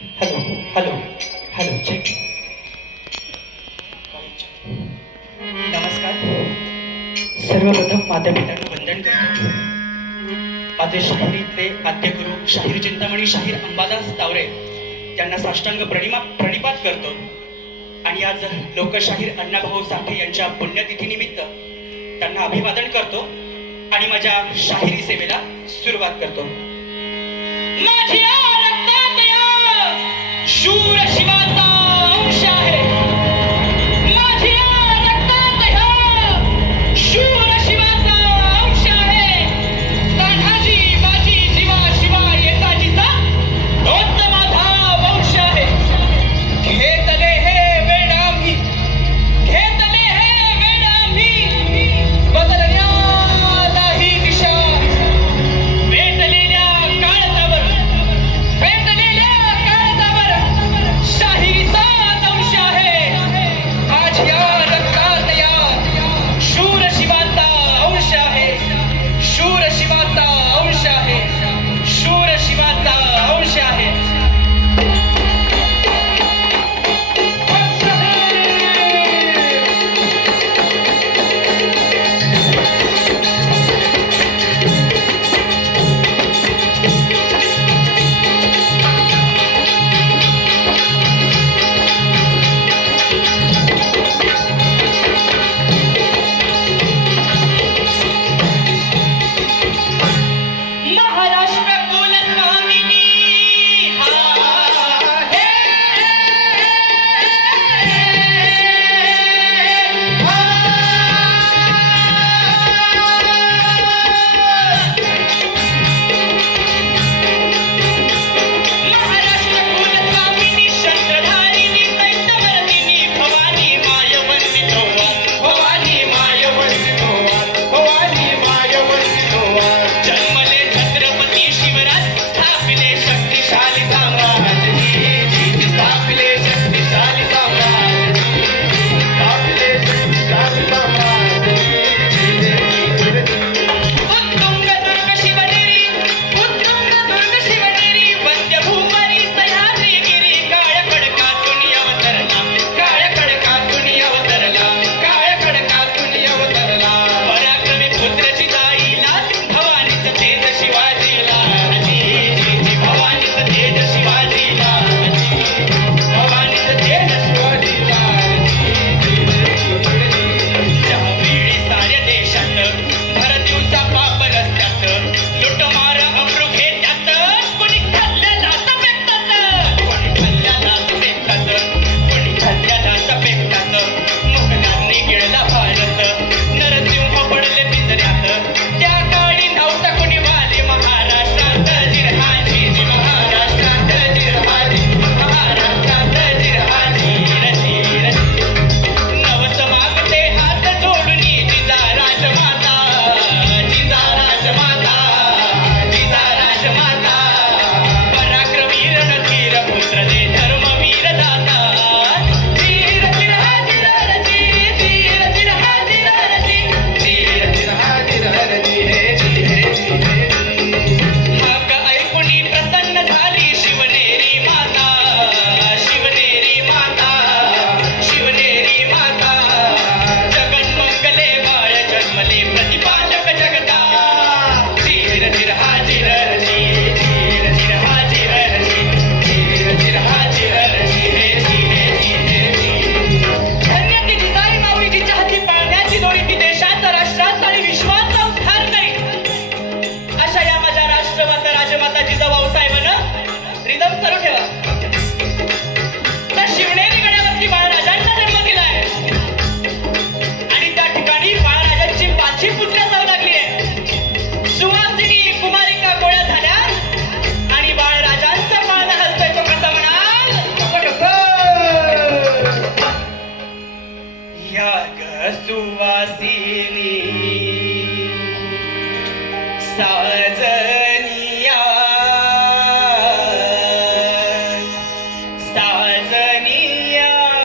Hello hello hello check नमस्कार. सर्वप्रथम माता पितांना वंदन करतो. माझे शाहीर आद्यगुरु शाहीर चिंतामणी शाहीर अंबादास तावरे त्यांना साष्टांग प्रणिमा प्रणिपात करतो. आणि आज लोकशाहीर अण्णाभाऊ साठे यांच्या पुण्यतिथीनिमित्त त्यांना अभिवादन करतो आणि माझ्या शाहिरी सेवेला सुरुवात करतो. माझ्या Shura Shimata! 找儿子